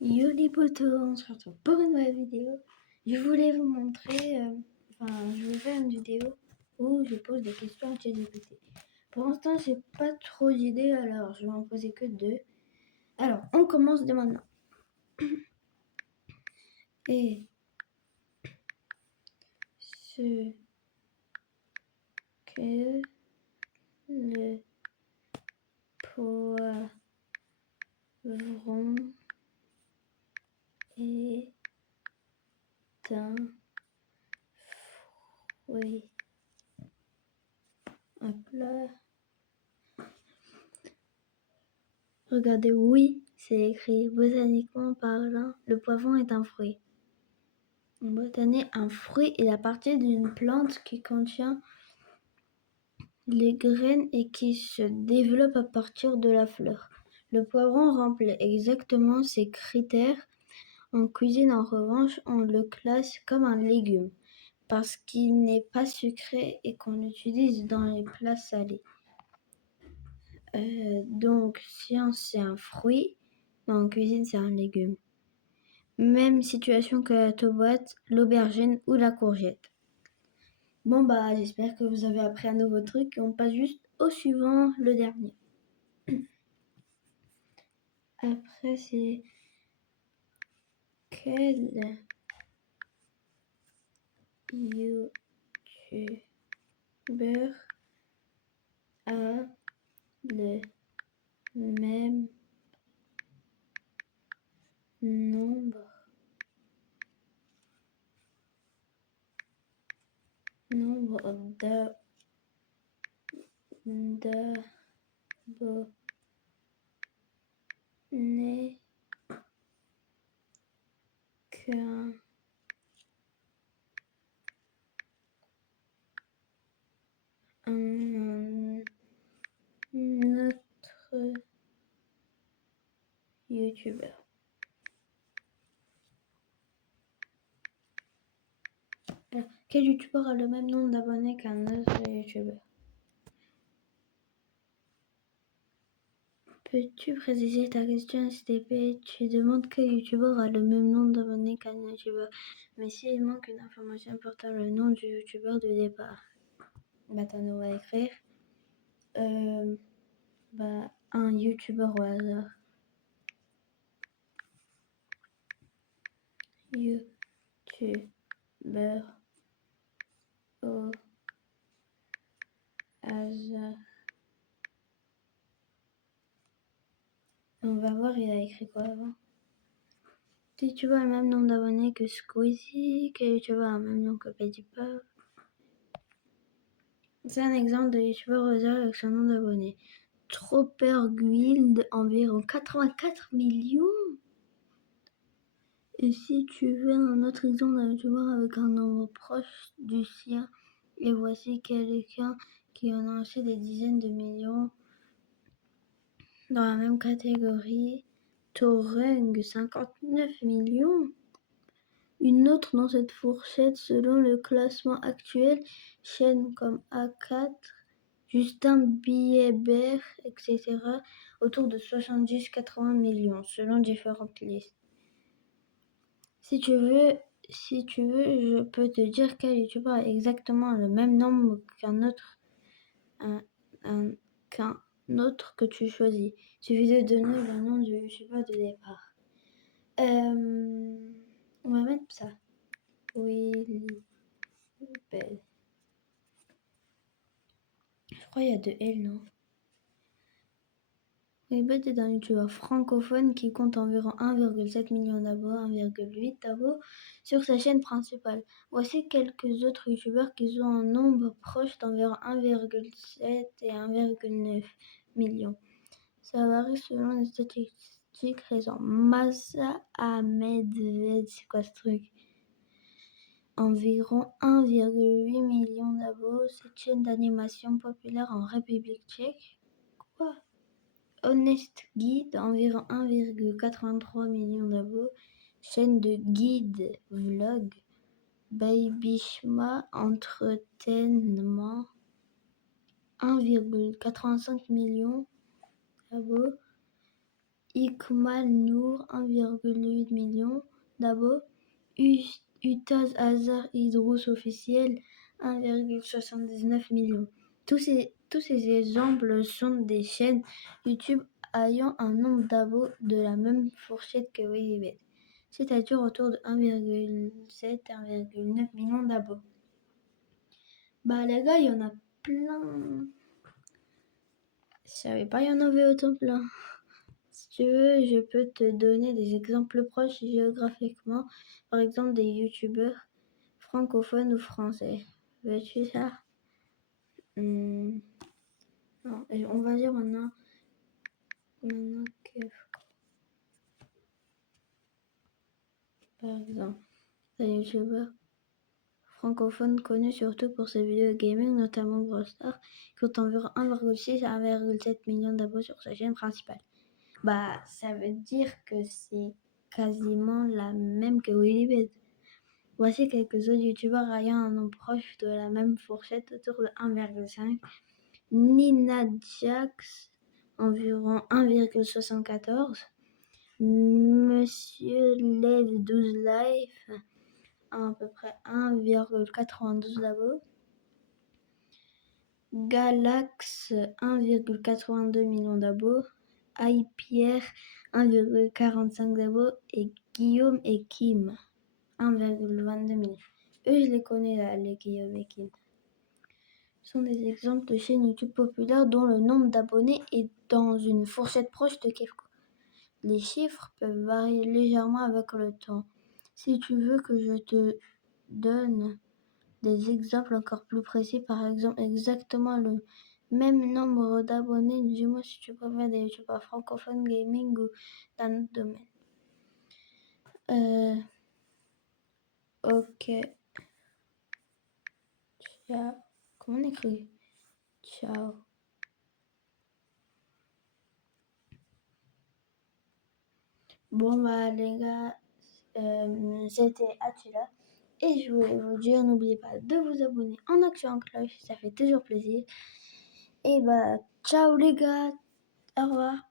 Yo les potos, on se retrouve pour une nouvelle vidéo. Je voulais vous montrer, je vous fais une vidéo où je pose des questions à ChatGPT. Pour l'instant, j'ai pas trop d'idées, alors je vais en poser que 2. Alors, on commence dès maintenant. Et ce que le poivron est un fruit. Hop là. Regardez, oui, c'est écrit. Botaniquement parlant, le poivron est un fruit. En botanique, un fruit est la partie d'une plante qui contient les graines et qui se développe à partir de la fleur. Le poivron remplit exactement ces critères. En cuisine, en revanche, on le classe comme un légume parce qu'il n'est pas sucré et qu'on l'utilise dans les plats salés. Donc, science, c'est un fruit, mais en cuisine, c'est un légume. Même situation que la tomate, l'aubergine ou la courgette. Bon j'espère que vous avez appris un nouveau truc et on passe juste au suivant, le dernier. Après c'est quel youtubeur a le même nombre d'abonnés qu'un autre youtubeur. Quel youtubeur a le même nombre d'abonnés qu'un autre youtubeur? Peux-tu préciser ta question, s'il te plaît? Tu demandes quel youtubeur a le même nombre d'abonnés qu'un youtubeur. Mais s'il manque une information portant le nom du youtubeur du départ. Attends, on va écrire. Un youtubeur au hasard. Youtubeur au hasard. On va voir, il a écrit quoi avant. Quel youtubeur a le même nombre d'abonnés que Squeezie? Quel youtubeur a le même nom que PewDiePie? C'est un exemple de youtubeur au hasard avec son nom d'abonnés. Tropperguild, environ 84 millions. Et si tu veux un autre exemple d'un youtubeur avec un nombre proche du sien, et voici quelqu'un qui en a acheté des dizaines de millions dans la même catégorie. Torung, 59 millions. Une autre dans cette fourchette selon le classement actuel, chaînes comme A4, Justin Bieber, etc., autour de 70-80 millions, selon différentes listes. Si tu veux, je peux te dire quel youtubeur a exactement le même nombre qu'un autre que tu choisis. Il suffit de donner le nom du youtubeur de départ. On va mettre ça. Will Bell. Je crois qu'il y a 2 L, non? Weebet est un youtubeur francophone qui compte environ 1,7 million d'abos, 1,8 d'abos sur sa chaîne principale. Voici quelques autres youtubeurs qui ont un nombre proche d'environ 1,7 et 1,9 millions. Ça varie selon les statistiques récentes. Massa Ahmed, c'est quoi ce truc? Environ 1,8 million d'abos. Cette chaîne d'animation populaire en République tchèque. Quoi? Honest Guide, environ 1,83 million d'abos. Chaîne de guide vlog. Babyshma Entertainment, 1,85 million d'abos. Ikmal Nour, 1,8 million d'abos. Utaz Hazar Idrous officiel, 1,79 million. Tous ces exemples sont des chaînes YouTube ayant un nombre d'abos de la même fourchette que Willybet, c'est-à-dire autour de 1,7-1,9 million d'abos. Bah les gars, il y en a plein. Je savais pas, il y en avait autant plein. Si tu veux, je peux te donner des exemples proches géographiquement, par exemple des youtubeurs francophones ou français. Veux-tu ça? Non, on va dire maintenant que, par exemple, un youtubeur francophone connu surtout pour ses vidéos gaming, notamment Brawl Stars, qui compte environ 1,6 à 1,7 million d'abos sur sa chaîne principale. Bah, ça veut dire que c'est quasiment la même que Willybet. Voici quelques autres youtubeurs ayant un nom proche de la même fourchette, autour de 1,5. Nina Jax, environ 1,74. Monsieur LED 12 Life, à peu près 1,92 d'abos. Galax, 1,82 million d'abos. iPierre, 1,45 d'abos. Et Guillaume et Kim, 1,22 million. Eux, je les connais là, les Guillaume et Kim. Ce sont des exemples de chaînes YouTube populaires dont le nombre d'abonnés est dans une fourchette proche de quelques. Les chiffres peuvent varier légèrement avec le temps. Si tu veux que je te donne des exemples encore plus précis, par exemple exactement le même nombre d'abonnés, dis-moi si tu préfères des youtubeurs francophones, gaming ou d'un autre domaine. Ok. Ciao. Comment on écrit? Ciao. Bon bah les gars, c'était Attila et je voulais vous dire, n'oubliez pas de vous abonner en activant la cloche, ça fait toujours plaisir. Et bah ciao les gars, au revoir.